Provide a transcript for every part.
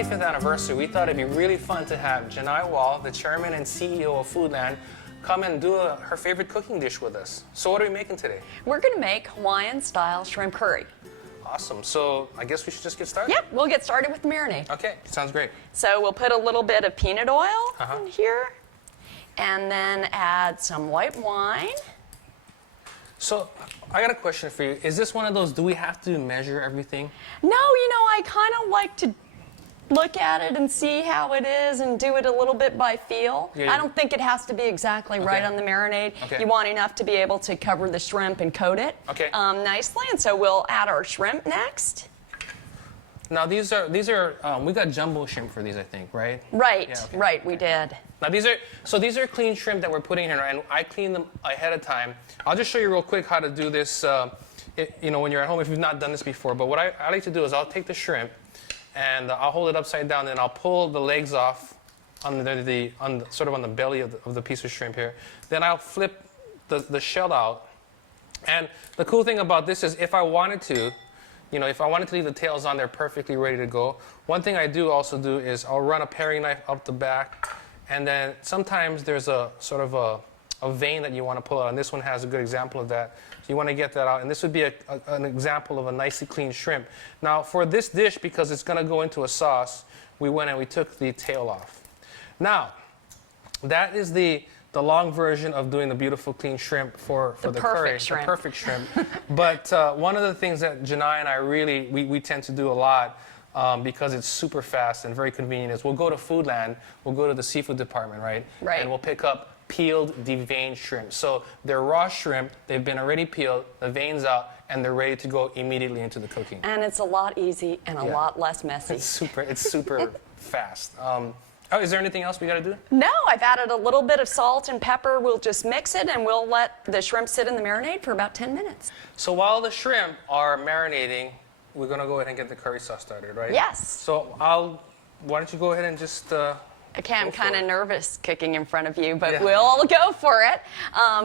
65th anniversary, we thought it'd be really fun to have Janai Wall, the chairman and CEO of Foodland, come and do her favorite cooking dish with us. So what are we making today? We're going to make Hawaiian-style shrimp curry. Awesome. So I guess we should just get started? Yep, we'll get started with the marinade. Okay, sounds great. So we'll put a little bit of peanut oil in here, and then add some white wine. So I got a question for you. Is this one of those, do we have to measure everything? No, I kind of like to look at it and see how it is and do it a little bit by feel. Yeah. I don't think it has to be exactly right on the marinade. Okay. You want enough to be able to cover the shrimp and coat it nicely. And so we'll add our shrimp next. Now these are we got jumbo shrimp for these, I think, right? Right, Yeah, okay. right, we did. Now these are clean shrimp that we're putting in here, and I clean them ahead of time. I'll just show you real quick how to do this. When you're at home, if you've not done this before. But what I like to do is I'll take the shrimp, and I'll hold it upside down, and I'll pull the legs off on the belly of the piece of shrimp here. Then I'll flip the shell out, and the cool thing about this is if I wanted to leave the tails on there perfectly ready to go, one thing I also do is I'll run a paring knife up the back, and then sometimes there's a sort of a vein that you want to pull out, and this one has a good example of that. So you want to get that out, and this would be an example of a nicely cleaned shrimp. Now for this dish, because it's going to go into a sauce, we went and we took the tail off. Now, that is the long version of doing the beautiful clean shrimp for the curry. The perfect shrimp. But one of the things that Janai and I we tend to do a lot, because it's super fast and very convenient, is we'll go to Foodland, we'll go to the seafood department, right? Right. And we'll pick up peeled, deveined shrimp. So they're raw shrimp, they've been already peeled, the veins out, and they're ready to go immediately into the cooking. And it's a lot easy and a lot less messy. It's super fast. Is there anything else we got to do? No, I've added a little bit of salt and pepper. We'll just mix it, and we'll let the shrimp sit in the marinade for about 10 minutes. So while the shrimp are marinating, we're going to go ahead and get the curry sauce started, right? Yes. So why don't you go ahead and just... Okay, I'm kind of nervous cooking in front of you, but we'll go for it.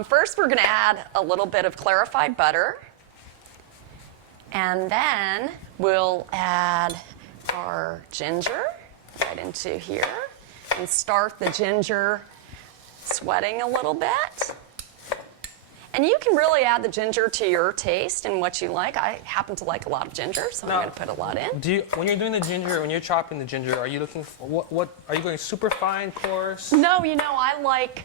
First, we're going to add a little bit of clarified butter. And then we'll add our ginger right into here and start the ginger sweating a little bit. And you can really add the ginger to your taste and what you like. I happen to like a lot of ginger, so I'm going to put a lot in. When you're doing the ginger, when you're chopping the ginger, are you looking for what are you going super fine, coarse? No, I like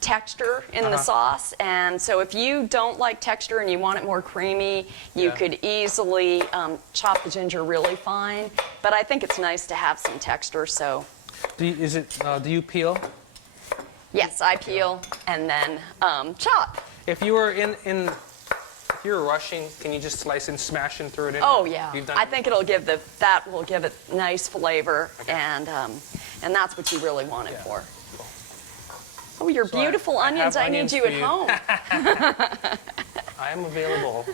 texture in the sauce, and so if you don't like texture and you want it more creamy, you could easily chop the ginger really fine. But I think it's nice to have some texture. So, do you peel? Yes, I peel and then chop. If you were if you were rushing, can you just slice and smash and throw it in? Oh yeah, I think that will give it nice flavor, and that's what you really want it for. Oh, your beautiful onions! I need you at home. I am available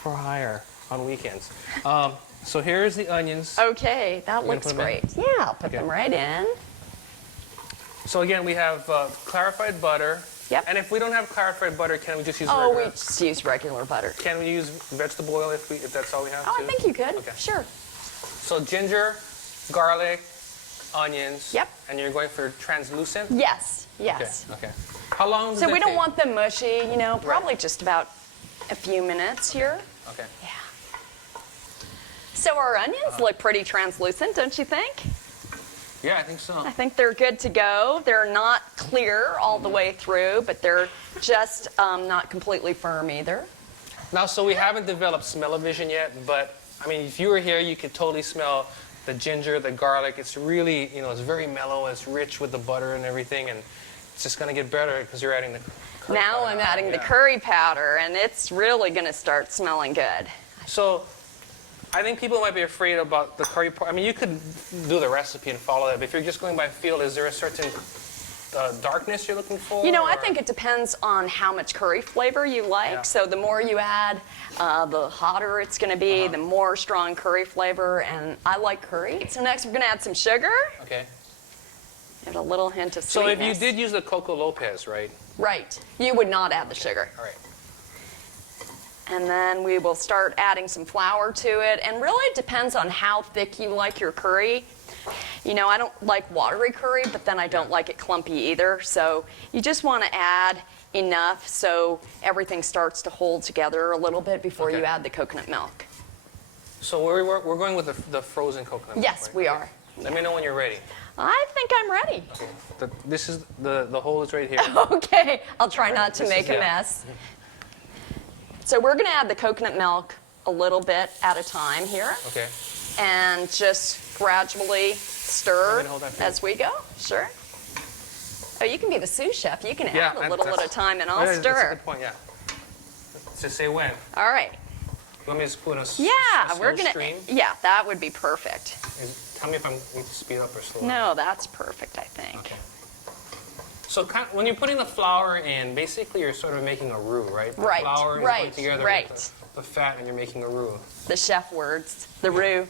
for hire on weekends. So here's the onions. Okay, that looks great. Yeah, I'll put them right in. So again, we have clarified butter. Yep. And if we don't have clarified butter, can we just use regular? Oh, we just use regular butter. Can we use vegetable oil if that's all we have? Oh, I think you could. Okay. Sure. So ginger, garlic, onions. Yep. And you're going for translucent? Yes. Yes. Okay. How long does it take? So we don't take? want them mushy, probably just about a few minutes here. Okay. Yeah. So our onions look pretty translucent, don't you think? Yeah, I think so. I think they're good to go. They're not clear all the way through, but they're just not completely firm either. Now, so we haven't developed smell-o-vision yet, but I mean, if you were here, you could totally smell the ginger, the garlic. It's really, it's very mellow. It's rich with the butter and everything, and it's just going to get better because you're adding the curry now powder. I'm adding the curry powder, and it's really going to start smelling good. So I think people might be afraid about the curry powder. I mean, you could do the recipe and follow that, but if you're just going by feel, is there a certain darkness you're looking for? I think it depends on how much curry flavor you like. Yeah. So the more you add, the hotter it's going to be, the more strong curry flavor, and I like curry. So next we're going to add some sugar. Okay. And a little hint of So sweetness. if you did use the Coco Lopez, right? Right. You would not add the sugar. All right. And then we will start adding some flour to it. And really it depends on how thick you like your curry. You know, I don't like watery curry, but then I don't like it clumpy either. So you just want to add enough so everything starts to hold together a little bit before you add the coconut milk. So we're going with the frozen coconut milk, Yes, right? we are. Let me know when you're ready. I think I'm ready. Okay. This is the hole is right here. Okay, I'll try not to This make is- a yeah. mess. So we're going to add the coconut milk a little bit at a time here. Okay. And just gradually stir Want me to hold that for you? as we go. Sure. Oh, you can be the sous chef. You can Yeah, add a little at a time, and I'll That's a stir. good point. Yeah. Just say when. All right. You want me to put a Yeah, a we're slow gonna. stream? Yeah, that would be perfect. Tell me if I need to speed up or slow. No, that's perfect. I think. Okay. So when you're putting the flour in, basically you're sort of making a roux, right? The Right, flour is right, going together right. with the fat, and you're making a roux. The chef words, the roux.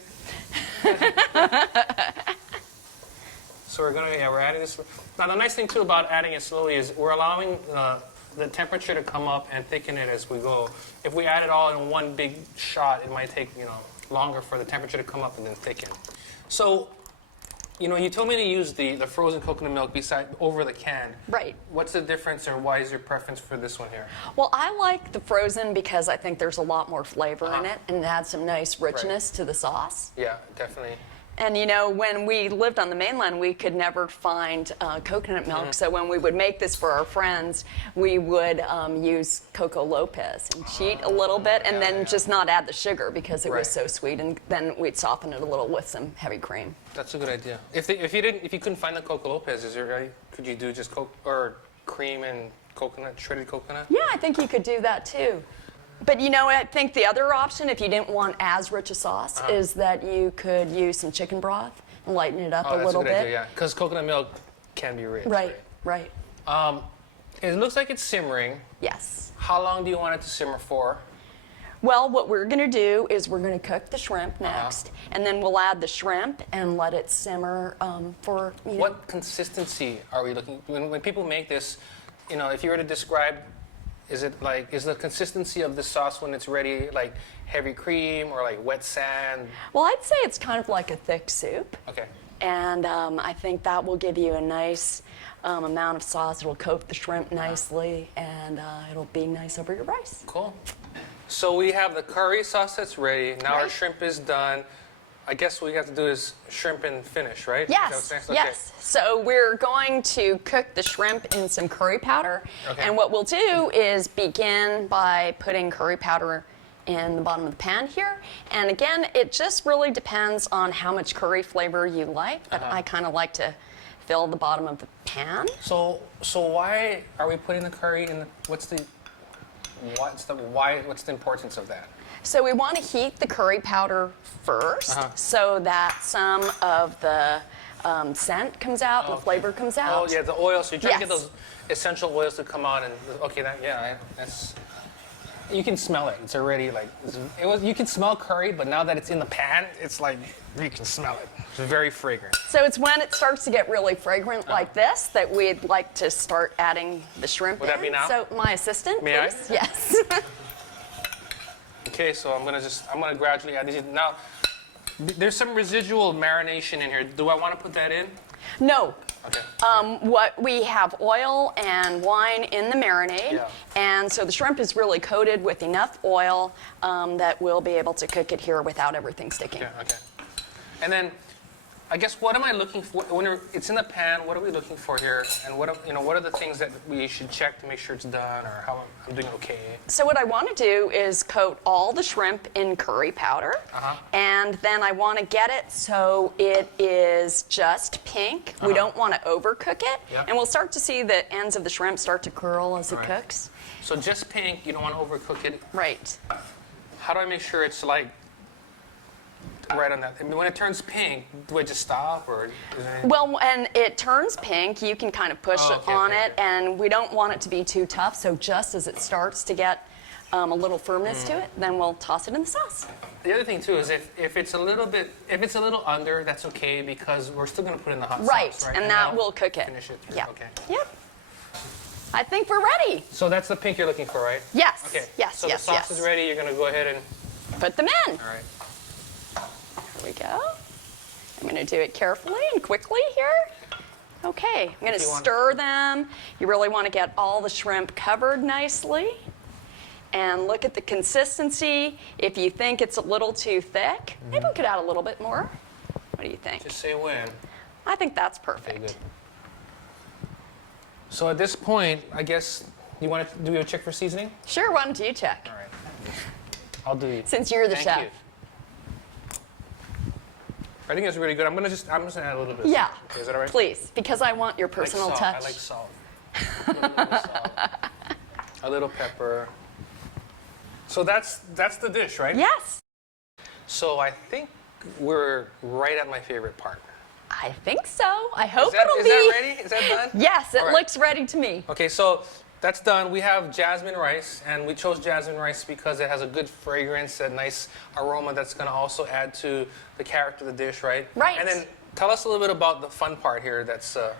So we're adding this. Now the nice thing too about adding it slowly is we're allowing the temperature to come up and thicken it as we go. If we add it all in one big shot, it might take longer for the temperature to come up and then thicken. So, you told me to use the frozen coconut milk over the can. Right. What's the difference, or why is your preference for this one here? Well, I like the frozen because I think there's a lot more flavor in it and it adds some nice richness to the sauce. Yeah, definitely. And when we lived on the mainland, we could never find coconut milk. So when we would make this for our friends, we would use Coco Lopez and cheat a little bit, and then just not add the sugar because it was so sweet. And then we'd soften it a little with some heavy cream. That's a good idea. If you couldn't find the Coco Lopez, could you do just cream and coconut, shredded coconut? Yeah, I think you could do that too. But I think the other option, if you didn't want as rich a sauce, is that you could use some chicken broth and lighten it up a little bit. That's a good idea, yeah. Because coconut milk can be rich. Right. It looks like it's simmering. Yes. How long do you want it to simmer for? Well, what we're going to do is we're going to cook the shrimp next, and then we'll add the shrimp and let it simmer for, What consistency are we looking? When people make this, if you were to describe, is the consistency of the sauce when it's ready like heavy cream or like wet sand? Well, I'd say it's kind of like a thick soup. Okay. And I think that will give you a nice amount of sauce. It'll coat the shrimp nicely, and it'll be nice over your rice. Cool. So we have the curry sauce that's ready. Now our shrimp is done. I guess what we have to do is shrimp and finish, right? Yes, Is that what's next? yes. So we're going to cook the shrimp in some curry powder. Okay. And what we'll do is begin by putting curry powder in the bottom of the pan here. And again, it just really depends on how much curry flavor you like. But I kind of like to fill the bottom of the pan. So why are we putting the curry in? What's the importance of that? So we want to heat the curry powder first so that some of the scent comes out, the flavor comes out. Oh yeah, the oil. So you're trying to get Yes. those essential oils to come out, and that's. You can smell it. It's already you can smell curry, but now that it's in the pan, it's like you can smell it. It's very fragrant. So it's when it starts to get really fragrant like this that we'd like to start adding the shrimp Would in. that be now? So my assistant, May I? please. Yes. Okay, so I'm gonna gradually add these in. Now, there's some residual marination in here. Do I want to put that in? No. Okay. What we have oil and wine in the marinade, and so the shrimp is really coated with enough oil that we'll be able to cook it here without everything sticking. Okay. And then, I guess what am I looking for when it's in the pan? What are we looking for here? And what are the things that we should check to make sure it's done, or how I'm doing okay? So what I want to do is coat all the shrimp in curry powder, and then I want to get it so it is just pink. We don't want to overcook it, and we'll start to see the ends of the shrimp start to curl as it cooks. So just pink. You don't want to overcook it. Right. How do I make sure it's right on that? I mean, when it turns pink, do I just stop, or is there any... Well, when it turns pink, you can kind of push on it, and we don't want it to be too tough. So just as it starts to get a little firmness to it, then we'll toss it in the sauce. The other thing too is if it's a little under, that's okay because we're still going to put in the hot Right, sauce, right? and that will cook it. Finish it. Yeah. Okay. Yep. I think we're ready. So that's the pink you're looking for, right? Yes. Okay. Yes. So yes. the sauce yes. is ready. You're gonna go ahead and. Put them in. All right. Here we go. I'm going to do it carefully and quickly here. Okay, I'm going to stir them. You really want to get all the shrimp covered nicely. And look at the consistency. If you think it's a little too thick, maybe we could add a little bit more. What do you think? Just say when. I think that's perfect. Okay, good. So at this point, I guess you want to do a check for seasoning? Sure, why don't you check? All right. I'll do it. Since you're the Thank chef. You. I think it's really good. I'm just gonna add a little bit. Yeah. Okay, is that all right? Please, because I want your personal touch. I like salt. A little bit of salt. A little pepper. So that's the dish, right? Yes. So I think we're right at my favorite part. I think so. I hope Is that it'll be. ready? Is that done? Yes, it All right. looks ready to me. Okay, so that's done. We have jasmine rice, and we chose jasmine rice because it has a good fragrance, a nice aroma that's going to also add to the character of the dish, right? Right. And then tell us a little bit about the fun part here. That's So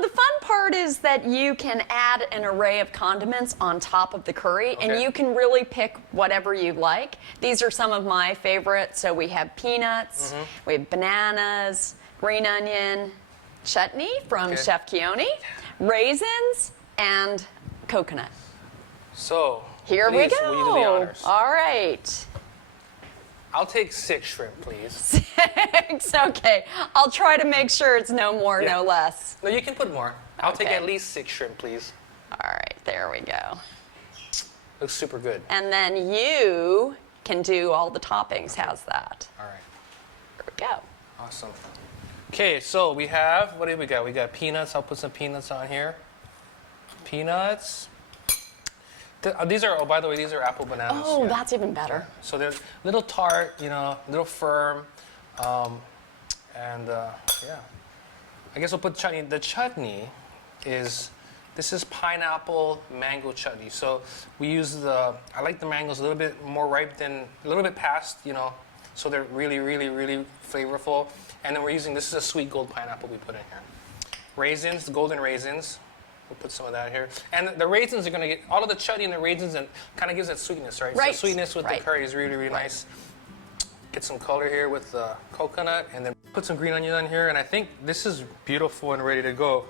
the fun part is that you can add an array of condiments on top of the curry, and Okay. you can really pick whatever you like. These are some of my favorites. So we have peanuts, we have bananas, green onion, chutney from Okay. Chef Keone, raisins, and coconut. so. Here please, we go. Will you do the honors? All right. I'll take 6 shrimp, please. 6. Okay. I'll try to make sure it's no more, Yeah. no less. No, you can put more. I'll take Okay. at least 6 shrimp, please. All right. There we go. Looks super good. And then you can do all the toppings. How's that? All right. There we go. Awesome. Okay, so we have, what do we got? We got peanuts. I'll put some peanuts on here. Peanuts. These are, oh, by the way, these are apple bananas. Oh, Yeah. that's even better. So they're a little tart, you know, a little firm. Yeah. I guess we'll put chutney. The chutney this is pineapple mango chutney. So we use I like the mangoes a little bit more ripe than, a little bit past, you know, so they're really, really, really flavorful. And then this is a sweet gold pineapple we put in here. Raisins, the golden raisins. We'll put some of that here. And the raisins are going to get, all of the chutney and the raisins, and kind of gives that sweetness, right? Right. So sweetness with Right. the curry is really, really nice. Get some color here with the coconut, and then put some green onion on here. And I think this is beautiful and ready to go.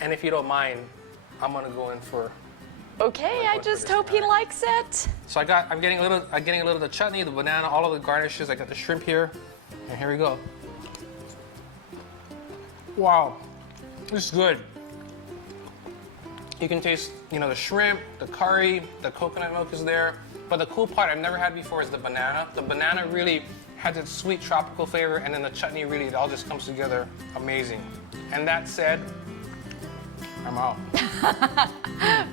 And if you don't mind, I'm going to go in for. Okay, I just hope he likes it. So I'm getting a little of the chutney, the banana, all of the garnishes. I got the shrimp here, and here we go. Wow, this is good. You can taste, you know, the shrimp, the curry, the coconut milk is there. But the cool part I've never had before is the banana. The banana really has its sweet tropical flavor, and then the chutney really, it all just comes together amazing. And that said, I'm out.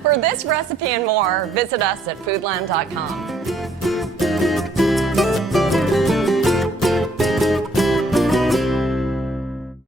For this recipe and more, visit us at foodland.com.